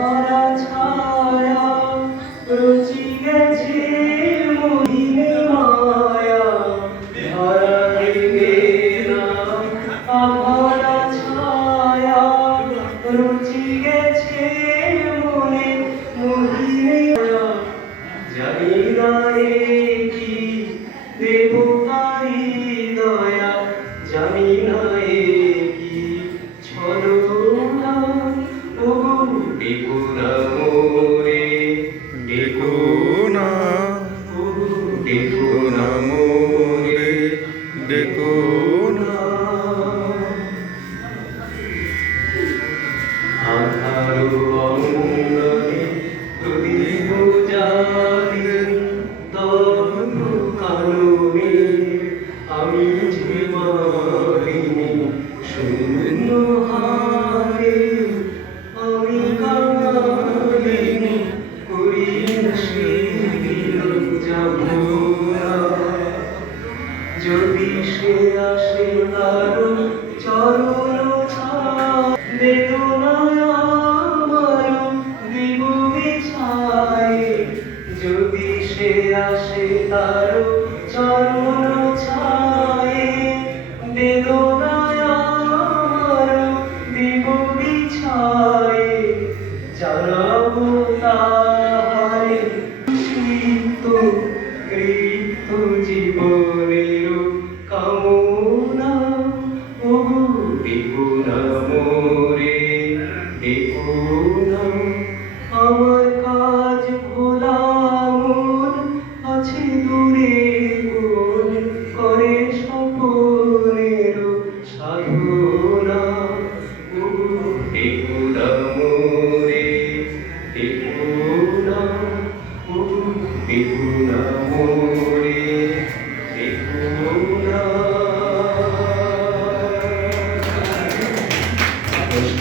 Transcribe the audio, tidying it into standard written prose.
ভরা ছায়া রুচি গেছে মহিনে মায়া ধরা দেবে না ভরা ছায়া রুচি গেছে মনে মহিনে জানি না কি দেব তাই দয়া জানি না কি ছলনা ও ডেকো না মোরে ডেকো না ও ডেকো না মোরে ডেকো না আধারো অঙ্গনে প্রদীপ জ্বালে তব কাননে আমি যে মারিনি শূন্য হারে আমি কালিনি করি যদি সে আসে তার চরণ বেদনায় আমার দিব বিছায় যদি সে আসে তার চরণ ছায় বেদনায় আমার দিব বিছায় জানা